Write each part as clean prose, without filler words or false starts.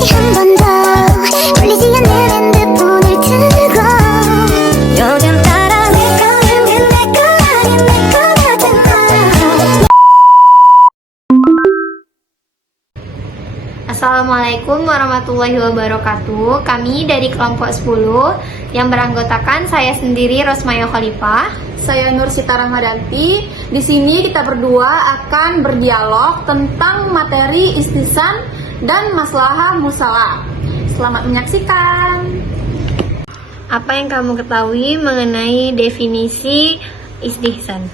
다시 한 번 더 울리지 않는 핸드폰을 들고 요즘 따라 내 거는 내 거 아닌 내 거라잖아. Assalamualaikum warahmatullahi wabarakatuh. Kami dari kelompok 10 yang beranggotakan saya sendiri Rosmaya Khalifah. Saya Nur Sita Rahmadanti. Di sini kita berdua akan berdialog tentang materi istisan dan maslahah musalah. Selamat menyaksikan. Apa yang kamu ketahui mengenai definisi istihsan?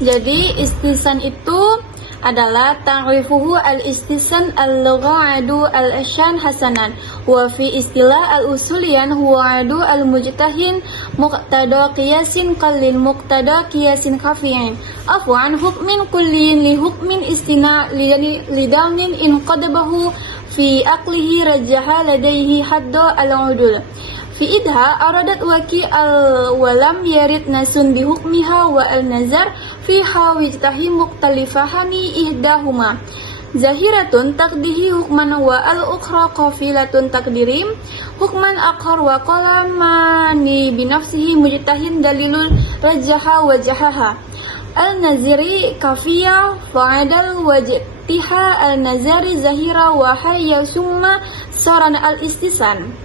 Jadi istisan itu adalah ta'rifuhu al-istisan al-lughadu al-ashan hasanan wa fi istilah al-usuliyan huwa adu al-mujtahin muqtada qiyasin qalil muqtada qiyasin khafiyin afwan hukmin kulliyin li hukmin istina lidalnin in qadabahu fi aqlihi rajaha ladaihi hadda al-udul fi idha aradat waki al-walam yarid nasun bihukmiha wa al-nazar fiha wijtahi muqtalifahani ihdahuma zahiratun taqdihi hukman wa al-ukhra qafilatun taqdirim hukman akhar wa qalamani binafsihi mujtahin dalilul rajaha wajahaha al-naziri kafiya fa'adal wajtiha al-nazari zahira wa hayya summa saran al-istisan.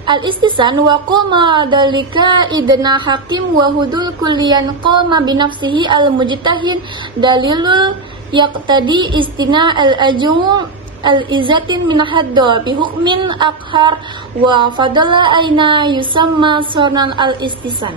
Al-istisan wa qama dalika idna hakim wa hudul kulliyan qama binafsihi al-mujtahin dalilul yaqtadi istina al-ajum al-izatin min hadda bi hukmin akhar wa fadala aina yusamma sonan al-istisan.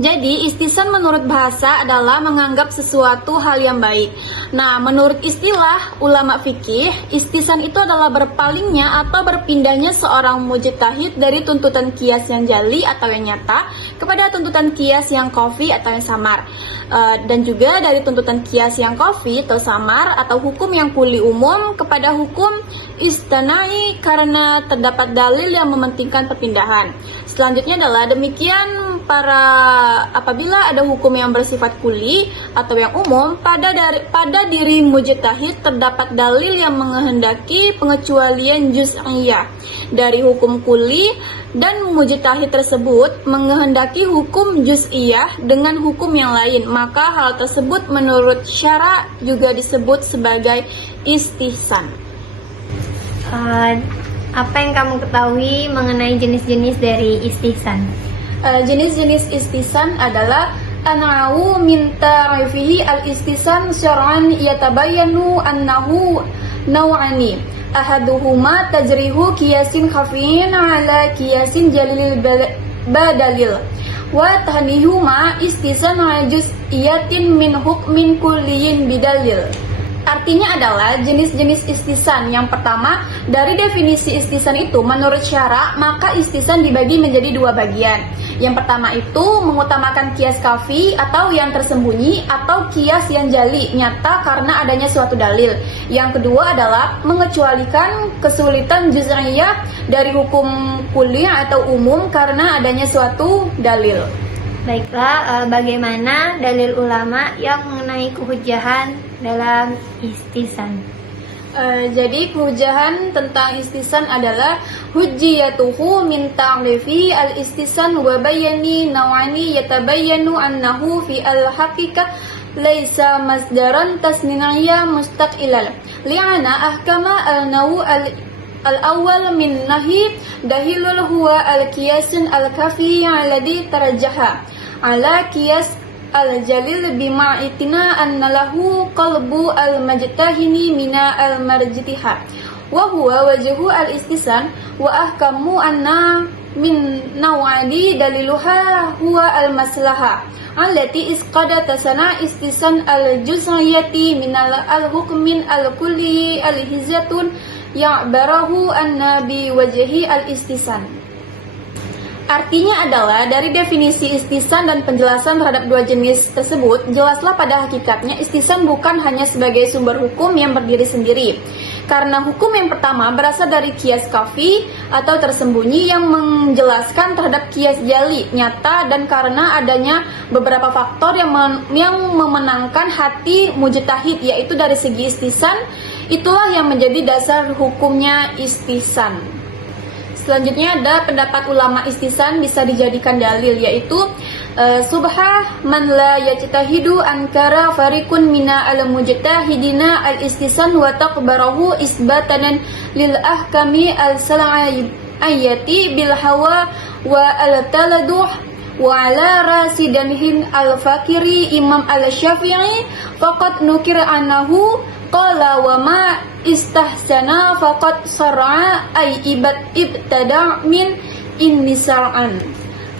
Jadi istisan menurut bahasa adalah menganggap sesuatu hal yang baik. Nah, menurut istilah ulama fikih, istisan itu adalah berpalingnya atau berpindahnya seorang mujtahid dari tuntutan qiyas yang jali atau yang nyata kepada tuntutan qiyas yang khafi atau yang samar. Dan juga dari tuntutan qiyas yang khafi atau samar atau hukum yang kuli umum kepada hukum istanai karena terdapat dalil yang mementingkan perpindahan. Selanjutnya adalah demikian apabila ada hukum yang bersifat kuli atau yang umum pada diri mujtahid terdapat dalil yang menghendaki pengecualian juz'iyah dari hukum kuli dan mujtahid tersebut menghendaki hukum juz'iyah dengan hukum yang lain, maka hal tersebut menurut syara juga disebut sebagai istihsan. Apa yang kamu ketahui mengenai jenis-jenis dari istihsan? Jenis-jenis istisan adalah an'au min ta'rifihi al-istisan syar'an yatabayyanu annahu naw'ani ahaduhuma tajrihu qiyasin khafiyin ala qiyasin jalil badalil wa tahnihuma istisan juz'iyatin min hukmin kulliyin bidalil. Artinya adalah jenis-jenis istisan. Yang pertama, dari definisi istisan itu menurut syara, maka istisan dibagi menjadi dua bagian. Yang pertama itu mengutamakan qiyas kafi atau yang tersembunyi atau qiyas yang jali, nyata karena adanya suatu dalil. Yang kedua adalah mengecualikan kesulitan juz'iyah dari hukum kuli atau umum karena adanya suatu dalil. Baiklah, bagaimana dalil ulama yang mengenai kehujahan dalam istisan? Jadi kehujahan tentang istisan adalah hujjiyatuhu min ta'rifi al-istisan wa bayani nawani yatabayyanu annahu fi al-haqiqah laysa masdaran tasniniyya mustaqilal li'ana ahkama al-naw al-awwal min nahi dahilul huwa al-qiyasun al-kafi alladhi tarajjaha ala qiyas al-jalil bima itina anna lahu qalbu al-majtahini mina al-marjitiha wa huwa wajhu al-istisan wa ahkamu anna min nawadi daliluha huwa al-maslaha allati isqada tasana istisan al-juz'iyati min al-hukmin al-kulli al-hizatun ya'barahu anna bi wajhi al-istisan. Artinya adalah dari definisi istisan dan penjelasan terhadap dua jenis tersebut, jelaslah pada hakikatnya istisan bukan hanya sebagai sumber hukum yang berdiri sendiri. Karena hukum yang pertama berasal dari qiyas kafi atau tersembunyi yang menjelaskan terhadap qiyas jali, nyata, dan karena adanya beberapa faktor yang memenangkan hati mujtahid, yaitu dari segi istisan Itulah yang menjadi dasar hukumnya istihsan. Selanjutnya ada pendapat ulama istihsan bisa dijadikan dalil, yaitu subhah man la yajtahidu ankara farikun mina al-mujtahidina al-istihsan wa taqbarahu isbatanan lil ahkami al-sal'ayati bil hawa wa al-taladuh wa ala rasidanhin al-fakiri Imam al-Syafi'i faqad nukir anahu qala wa ma istahsana faqad sar'a ay ibtada' min innisar'an.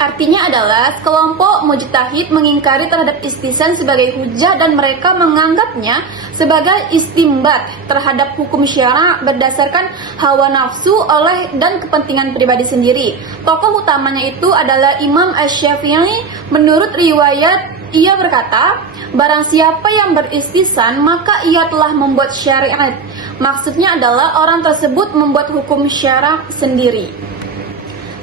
Artinya adalah kelompok mujtahid mengingkari terhadap istihsan sebagai hujah dan mereka menganggapnya sebagai istimbat terhadap hukum syara berdasarkan hawa nafsu oleh dan kepentingan pribadi sendiri. Tokoh utamanya itu adalah Imam Asy-Syafi'i. Menurut riwayat ia berkata, barang siapa yang beristihsan maka ia telah membuat syariat. Maksudnya adalah orang tersebut membuat hukum syara sendiri.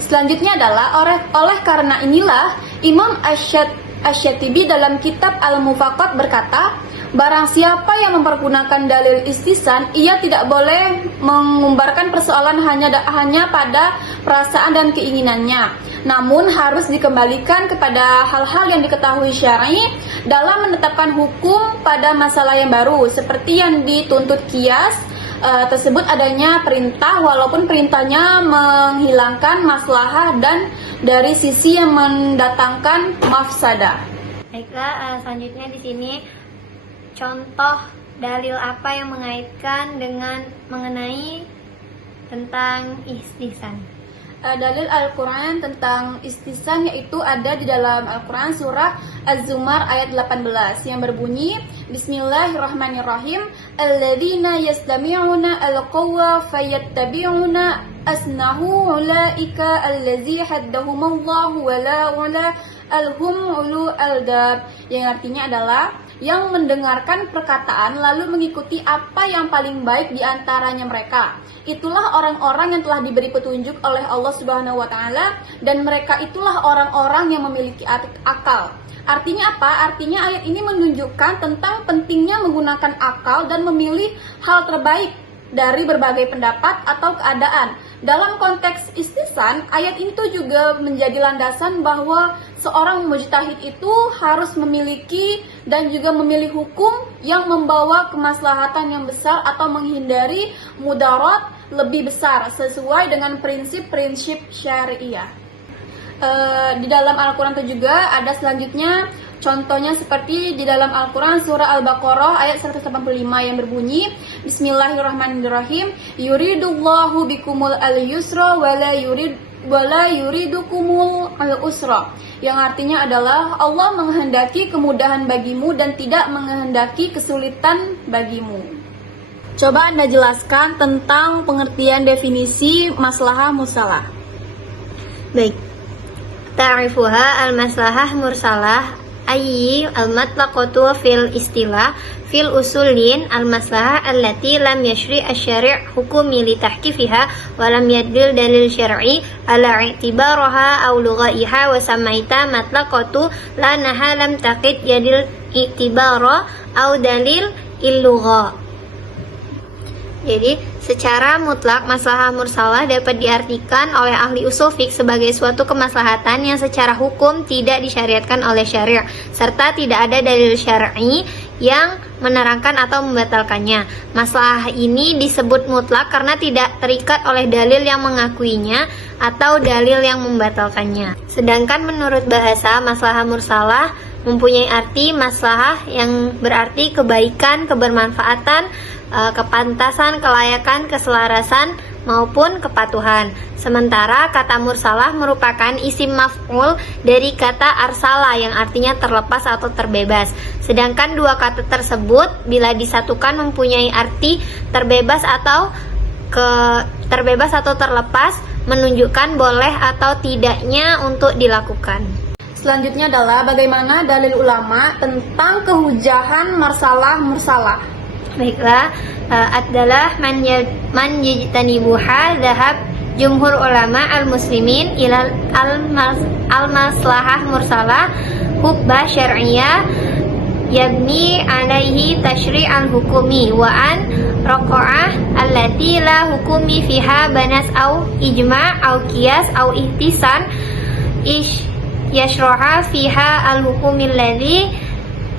Selanjutnya adalah oleh karena inilah Imam Asy-Syatibi dalam kitab Al-Mufaqat berkata, barang siapa yang mempergunakan dalil istihsan, ia tidak boleh mengumbarkan persoalan hanya pada perasaan dan keinginannya, namun harus dikembalikan kepada hal-hal yang diketahui syar'i dalam menetapkan hukum pada masalah yang baru, seperti yang dituntut qiyas tersebut adanya perintah walaupun perintahnya menghilangkan maslahah dan dari sisi yang mendatangkan mafsadah. Baiklah, selanjutnya di sini contoh dalil apa yang mengaitkan dengan mengenai tentang istihsan. Dalil Al-Quran tentang istihsan yaitu ada di dalam Al-Quran surah Az-Zumar ayat 18 yang berbunyi, Bismillahirrahmanirrahim, alladzina yastami'una al-qawla fayattabi'una asnahu ulaika allazi haddahumullahu wala alhum ulu aldab, yang artinya adalah yang mendengarkan perkataan lalu mengikuti apa yang paling baik di antaranya mereka. Itulah orang-orang yang telah diberi petunjuk oleh Allah Subhanahu wa taala dan mereka itulah orang-orang yang memiliki akal. Artinya apa? Artinya ayat ini menunjukkan tentang pentingnya menggunakan akal dan memilih hal terbaik dari berbagai pendapat atau keadaan. Dalam konteks istihsan, ayat ini tuh juga menjadi landasan bahwa seorang mujtahid itu harus memiliki dan juga memilih hukum yang membawa kemaslahatan yang besar atau menghindari mudarat lebih besar sesuai dengan prinsip-prinsip syariah. Di dalam Al-Quran itu juga ada selanjutnya contohnya seperti di dalam Al-Quran surah Al-Baqarah ayat 185 yang berbunyi, Bismillahirrahmanirrahim, yuridullahu bikumul al-yusra wala yuridukumul al-usra, yang artinya adalah Allah menghendaki kemudahan bagimu dan tidak menghendaki kesulitan bagimu. Coba Anda jelaskan tentang pengertian definisi maslahah mursalah. Baik. Ta'rifuha al-maslahah mursalah ayyi al-matlaqatu fil istilah fil usulin al-maslahah allati lam yashri' asy-syari' hukumi li tahkifiha wa lam yadil dalil syar'i ala i'tibaraha aw lughaiha wa samaita matlaqatu la naha lam taqid yadil i'tibara aw dalil il-lugha. Jadi, secara mutlak maslahah mursalah dapat diartikan oleh ahli usul fiqh sebagai suatu kemaslahatan yang secara hukum tidak disyariatkan oleh syariat, serta tidak ada dalil syar'i yang menerangkan atau membatalkannya. Maslahah ini disebut mutlak karena tidak terikat oleh dalil yang mengakuinya atau dalil yang membatalkannya. Sedangkan menurut bahasa, maslahah mursalah mempunyai arti maslahah yang berarti kebaikan, kebermanfaatan, kepantasan, kelayakan, keselarasan, maupun kepatuhan. Sementara kata mursalah merupakan isim maf'ul dari kata arsala yang artinya terlepas atau terbebas. Sedangkan dua kata tersebut bila disatukan mempunyai arti terbebas atau terlepas, menunjukkan boleh atau tidaknya untuk dilakukan. Selanjutnya adalah bagaimana dalil ulama tentang kehujahan mursalah. Baiklah, adalah man yajtanibuha dhahab jumhur ulama al-muslimin ilal al-maslahah mursalah hubba syar'iyah yabni alaihi tashri' al-hukumi wa an raqa'ah allati la hukumi fiha banas au ijma' au qiyas au ihtisan yashraha fiha al-hukumi alladhi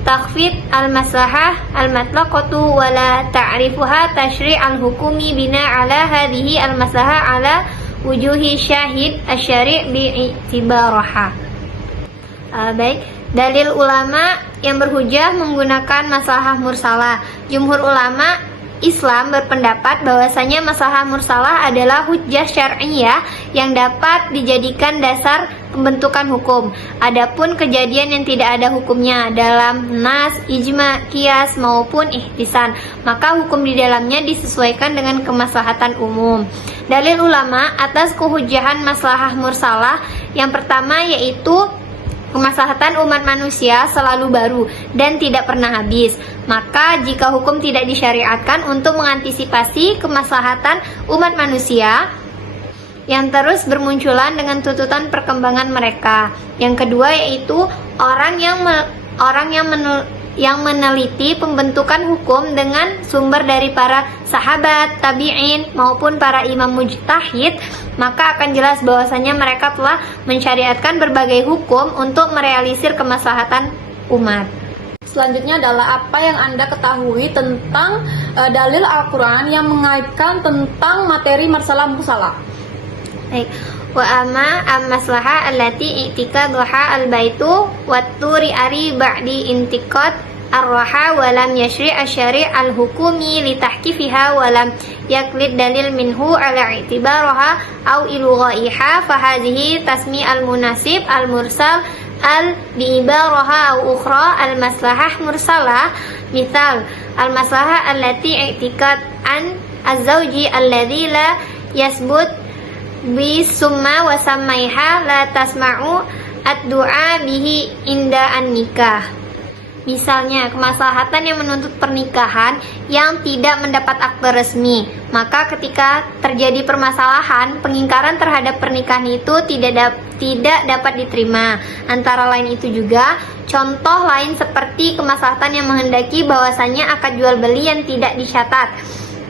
takhfid al-maslahah al-matlaqatu wa la ta'rifuha tashri' al-hukumi bina ala hadhihi al-maslahah ala wujuhi syahid asy-syari' bi'tibaraha. Baik, dalil ulama yang berhujjah menggunakan maslahah mursalah. Jumhur ulama Islam berpendapat bahwasanya maslahah mursalah adalah hujjah syar'iyyah yang dapat dijadikan dasar pembentukan hukum. Adapun kejadian yang tidak ada hukumnya dalam nas, ijma, qiyas maupun ihtisan, maka hukum di dalamnya disesuaikan dengan kemaslahatan umum. Dalil ulama atas kehujjahan maslahah mursalah yang pertama yaitu kemaslahatan umat manusia selalu baru dan tidak pernah habis. Maka jika hukum tidak disyariatkan untuk mengantisipasi kemaslahatan umat manusia yang terus bermunculan dengan tuntutan perkembangan mereka. Yang kedua yaitu orang yang meneliti pembentukan hukum dengan sumber dari para sahabat, tabi'in maupun para imam mujtahid, maka akan jelas bahwasanya mereka telah mensyariatkan berbagai hukum untuk merealisir kemaslahatan umat. Selanjutnya adalah apa yang Anda ketahui tentang dalil Al-Quran yang mengaitkan tentang materi masalah musalah. Baik. Wa amma maslahah allati i'tiqaduha al-baitu wa turi ari ba'di intiqad ar-raha wa lam yashri' asy-syari' al-hukumi li tahkifiha wa lam yaklid dalil minhu ala i'tibaraha au ilghaiha fa hadhihi tasmi al-munasib al-mursal al-bi'ibaraha au ukhra al-maslahah mursalah. Misal al-maslahah allati i'tiqad an az-zawji alladhi la yasbut bi summa wa samaiha la tasma'u ad-du'a bihi inda an-nikah. Misalnya kemaslahatan yang menuntut pernikahan yang tidak mendapat akte resmi, maka ketika terjadi permasalahan, pengingkaran terhadap pernikahan itu tidak dapat diterima. Antara lain itu juga contoh lain seperti kemaslahatan yang menghendaki bahwasanya akad jual beli yang tidak dicatat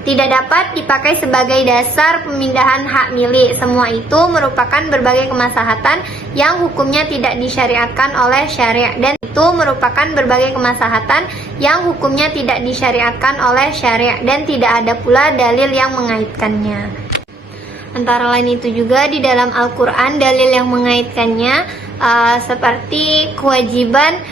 tidak dapat dipakai sebagai dasar pemindahan hak milik. Semua itu merupakan berbagai kemaslahatan yang hukumnya tidak disyariatkan oleh syariat, dan itu merupakan berbagai kemaslahatan yang hukumnya tidak disyariatkan oleh syariat dan tidak ada pula dalil yang mengaitkannya. Antara lain itu juga di dalam Al-Quran dalil yang mengaitkannya seperti kewajiban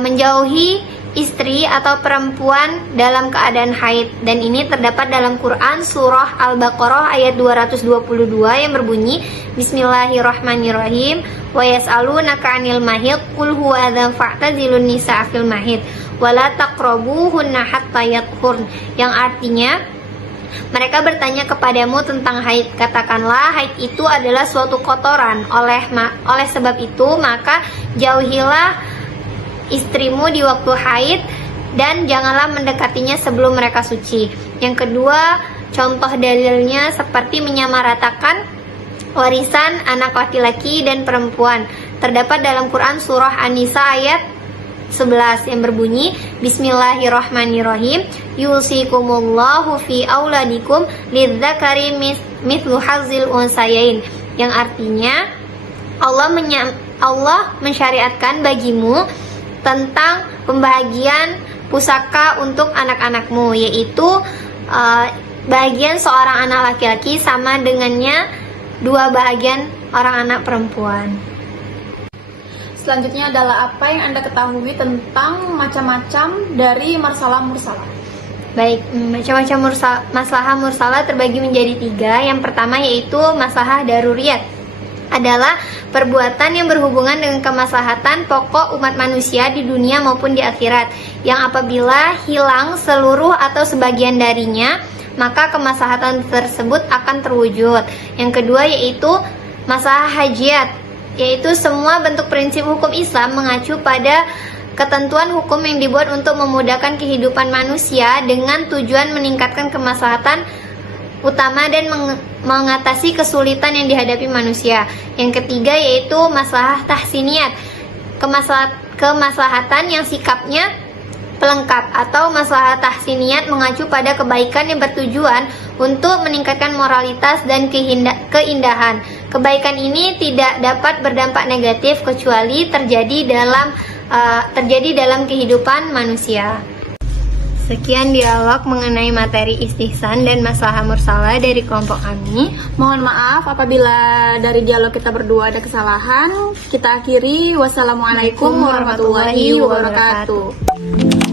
menjauhi istri atau perempuan dalam keadaan haid, dan ini terdapat dalam Quran surah Al-Baqarah ayat 222 yang berbunyi Bismillahirrahmanirrahim wa yas'alunaka 'anil mahid qul huwa adzan fa'tazilun nisaa fil mahid wa la taqrabuhunna hatta yatahhurn, yang artinya mereka bertanya kepadamu tentang haid, katakanlah haid itu adalah suatu kotoran, oleh sebab itu maka jauhilah istrimu di waktu haid dan janganlah mendekatinya sebelum mereka suci. Yang kedua, contoh dalilnya seperti menyamaratakan warisan anak laki-laki dan perempuan. Terdapat dalam Quran surah An-Nisa ayat 11 yang berbunyi Bismillahirrahmanirrahim yusikumullahu fi auladikum lidzakari mithlu hazzil unsayain, yang artinya Allah mensyariatkan bagimu tentang pembagian pusaka untuk anak-anakmu, yaitu bagian seorang anak laki-laki sama dengannya 2 bagian orang anak perempuan. Selanjutnya adalah apa yang Anda ketahui tentang macam-macam dari masalah mursalah. Baik, macam-macam maslahah mursalah terbagi menjadi 3. Yang pertama yaitu maslahah daruriyat, adalah perbuatan yang berhubungan dengan kemaslahatan pokok umat manusia di dunia maupun di akhirat, yang apabila hilang seluruh atau sebagian darinya, maka kemaslahatan tersebut akan terwujud. Yang kedua yaitu maslahah hajiat, yaitu semua bentuk prinsip hukum Islam mengacu pada ketentuan hukum yang dibuat untuk memudahkan kehidupan manusia dengan tujuan meningkatkan kemaslahatan utama dan mengatasi kesulitan yang dihadapi manusia. Yang ketiga yaitu maslahah tahsiniyat, kemaslahatan yang sikapnya pelengkap, atau maslahat tahsiniyat mengacu pada kebaikan yang bertujuan untuk meningkatkan moralitas dan keindahan. Kebaikan ini tidak dapat berdampak negatif kecuali terjadi dalam kehidupan manusia. Sekian dialog mengenai materi istihsan dan maslahah mursalah dari kelompok kami. Mohon maaf apabila dari dialog kita berdua ada kesalahan. Kita akhiri. Wassalamualaikum warahmatullahi wabarakatuh.